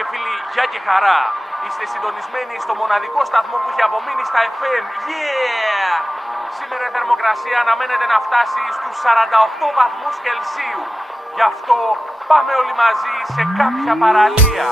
και φίλοι, γεια και χαρά. Είστε συντονισμένοι στο μοναδικό σταθμό που έχει απομείνει στα FM. Yeah! Σήμερα η θερμοκρασία αναμένεται να φτάσει στους 48 βαθμούς Κελσίου. Γι' αυτό πάμε όλοι μαζί σε κάποια παραλία.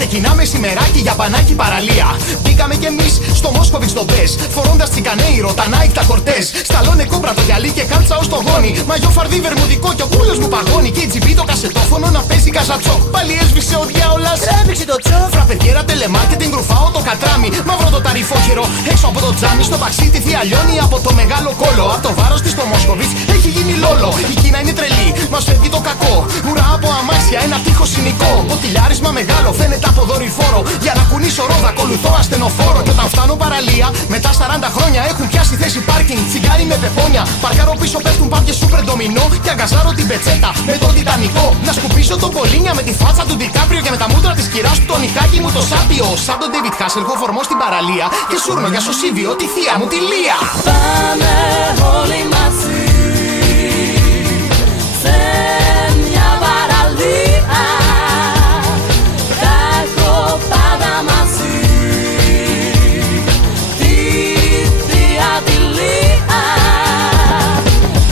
Ξεκινάμε σημεράκι για πανάκι παραλία. Μπήκαμε κι εμείς στο Μόσκοβιτς το μπες, φορώντας τσικανέιρο, τα Nike, τα Κορτές. Σταλώνε κόμπρα το γυαλί και κάλτσα ως το γόνι. Μαγιό φαρδί βερμουδικό κι ο κούλος μου παγώνει. Και η GB το κασετόφωνο να παίζει καζατσό. Πάλι έσβησε ο διάολας, τράβηξε το τσό. Φραπεδιέρα τελεμάρκετινγκ, ρουφάω το κατράμι. Μαύρο το ταρυφόχερο, έξω από το τζάμι. Στο παξί τη θεία λιώνει από το μεγάλο κόλο. Απ' το βάρος της στο Μόσκοβιτς έχει γίνει λόλο. Η Κίνα είναι τρελή, μας φεύγει το κακό. Ουρά από αμάξια, ένα τείχο συνικό. Το τυλιάρισμα μεγάλο φαίνεται από δορυφόρο. Για να κουνήσω ρόδα, ακολουθώ ασθενοφόρο. Και όταν φτάνω παραλία, μετά 40 χρόνια έχουν πιάσει θέση πάρκινγκ. Τσιγάρι με πεπόνια. Παρκάρω πίσω, πέφτουν πάπιες σούπερ ντομινό. Και αγκαζάρω την πετσέτα με τον Τιτανικό. Να σκουπίσω τον Πολίνια με τη φάτσα του Ντικάπριο. Και με τα μούτρα της κυράς του το νυχάκι μου το σάπιο. Σαν τον Ντέιβιτ Χάσελχοφ φορμό στην παραλία. Και σούρνο για σωσίβιο τη θεία μου τη Λία. Πάμε όλοι μαζί σε μια παραλία. Θα έχω πάντα μαζί τη θεία τη Λία.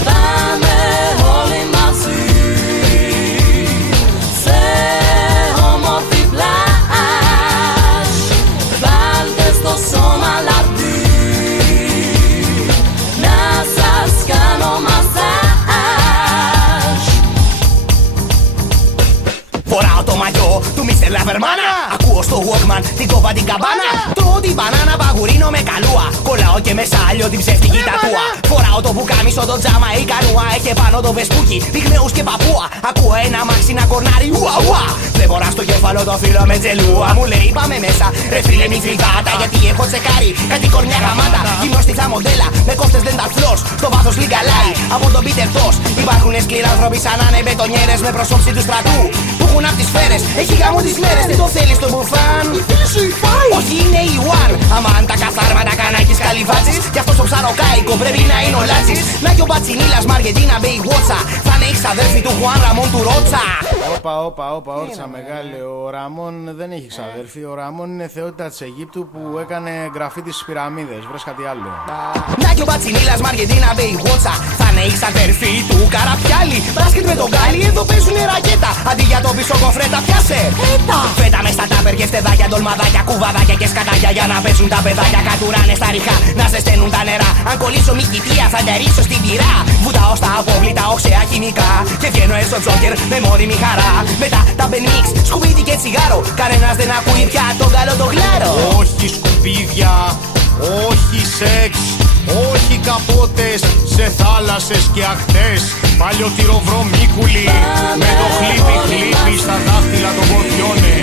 Πάμε όλοι μαζί σε όμορφη πλάζ. Βάλτε στο σώμα λαρδί να σας κάνω μασάζ. Φοράω το μαγιό του Mr. Λαβερμάνα. Ακούω στο Walkman την κόβα την καμπάνα. Τρώω την μπανάνα, παγουρίνω με καλούα. Κολλάω και με σάλιο την ψεύτικη τατούα. Φοράω το πουκάμισο, το τζάμα ή κανούα. Έχει πάνω το βεσπούκι, πυγμαίους και παππούα. Ακούω ένα μάξι να κορνάρει, ουα ουα. Πλευρά στο κεφάλο το φίλο με τζελούα. Μου λέει πάμε μέσα, ρε φίλε μη φρυγάτα. Γιατί έχω τσεκάρει κάτι κορνιά γαμάτα. Γυμνόστιχα μοντέλα με κόφτες dental floss. Στο βάθος λιγκαλάει από τον Peter Tosh. Υπάρχουν σκληρά άνθρωποι σαν να είναι μπετονιέρες με προσώψη του στρατού. Που έχουν απ' τις σφαίρες, έχει γάμο τις μέρες. Δεν το θέλεις το μπουφάν, η φίλη σου η φάι. Όχι είναι η One. Αμάν τα καθάρματα κανάκης καλυβάτσης. Κι αυτός ο ψαροκάικο πρέπει να είναι ο Λάτσης. Να κι ο Μπατσινίλας Μαργεντίνα Μπέι Γουότσα. Θα είναι ξαδέρφη του Χουάν Ραμόν του Ρότσα. Όπα, όρτσα μεγάλε. Ο Ραμόν δεν έχει ξαδέρφη. Ο Ραμόν είναι θεότητα της Αιγύπτου που έκανε γραφή τις πυραμίδες. Βρες κάτι άλλο. Να κι ο Μπατσινίλας Μαργεντίνα Μπέι Γουότσα. Θα είναι ξαδέρφη του Καραπιάλι. Μπάσκετ με τον Γκάλι, εδώ παίζουνε ρακέτα. Αντί για το πίσω κοφρέτα πιάσε. Φέτα με στα τάπερ και φτεδάκια, ντολμαδάκια, κουβαδάκια και σκατάκια. Για να παίζουν τα παιδάκια, κατουράνε στα ριχά. Να ζεσταίνουν τα νερά. Αν κολλήσω μη κοιτία, θα ντερίσω στην πυρά. Βουτάω στα απόβλητα, οξέα χημικά. Και βγαίνω έξω τζόκερ με μόνιμη χαρά. Μετά τα μπενίξ, σκουπίδι και τσιγάρο. Κανένας δεν ακούει πια τον καλό το γλάρο. Όχι σκουπίδια, όχι σεξ, όχι καπότες σε θάλασσες και ακτές. Παλιωτηροβρομίκουλοι με το χλίπι στα δάχτυλα των ποδιώνε.